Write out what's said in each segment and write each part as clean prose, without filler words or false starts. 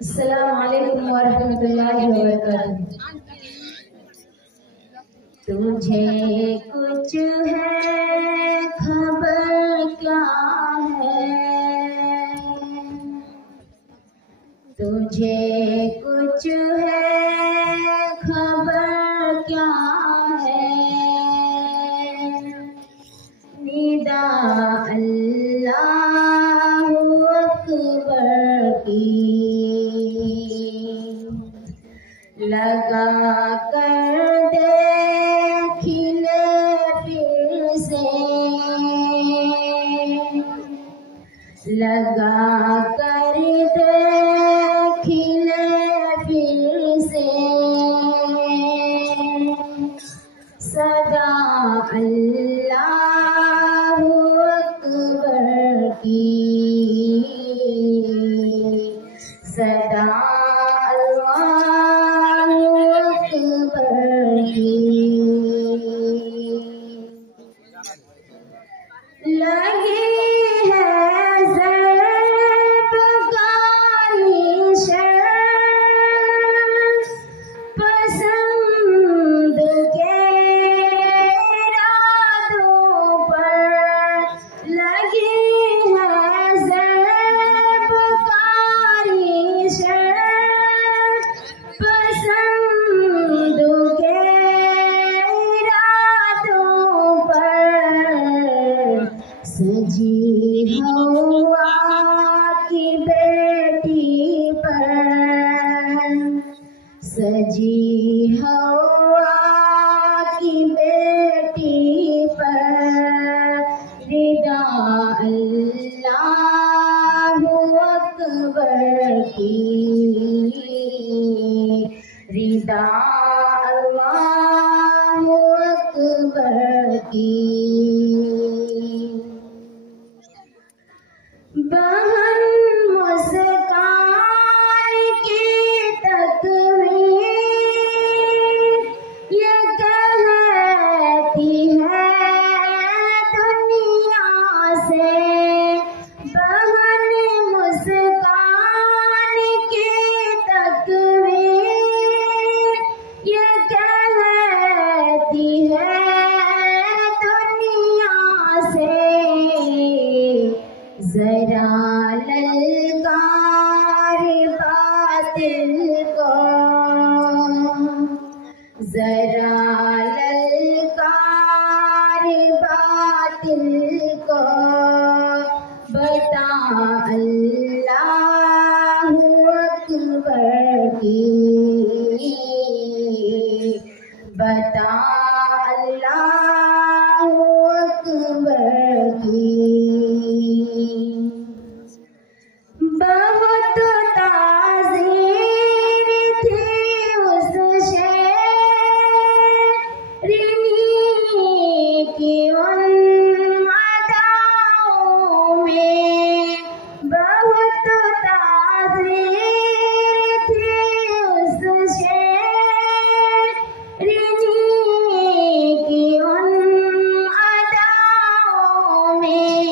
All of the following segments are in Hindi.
अस्सलाम वालेकुम वरहमतुल्लाहि वबरकातुहू। तुझे कुछ है खबर क्या है, तुझे कुछ है खबर क्या है, निदा अल्लाहु अकबर की लगा कर देखिले फिर से, लगा कर देखिले फिर से, सदा अल्लाहु अकबर की, सदा लगी है ज़र्ब का निशान, पसंद के इरादों पर, लगी है ज़र्ब का निशान, पसंद के सजी हवा की बेटी पर, सजी हवा की बेटी पर, रिदा अल्लाहु अकबर की, रिदा अल्लाहु अकबर की। बहन मुस्कान की तकवीर ये कहती है दुनिया से, बहन मुस्कान की तकवीर ये कहती है दुनिया से, जरा ललकार बातिल को, जरा ललकार बातिल को, बता अल्लाहु अकबर की, बता अल्लाहु अकबर की। बहुत ताज़ीर थी उस शेरनी की उन अदाओं में, बहुत ताज़ीर थी उस शेरनी की उन अदाओं में,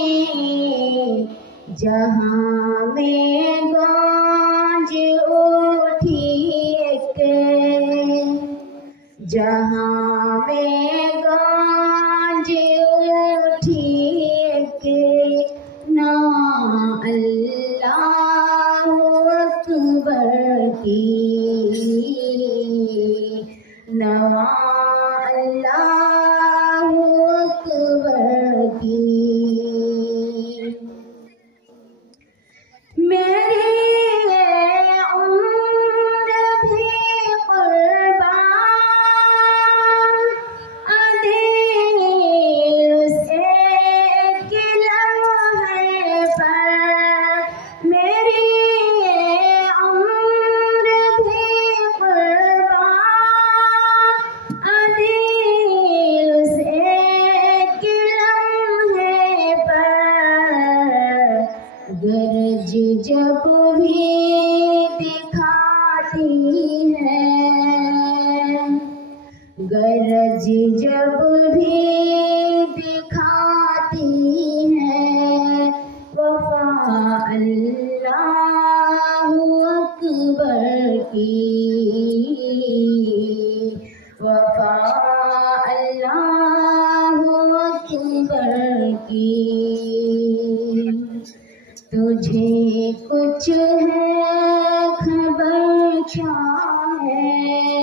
जहाँ में गूंज उठी एक, जहाँ में गूंज उठी एक, ना अल्लाहु अकबर की, ना अल्लाहु अकबर की। मेरी उम्र भी कुर्बान अदील से एक लम्हे पर, मेरी उम्र भी कुर्बान अदील से एक लम्हे पर, गरज जब भी दिखाती है, गरज जब भी दिखाती है, वफा अल्लाह वफा अल्लाह अकबर की। तुझे कुछ है खबर क्या है,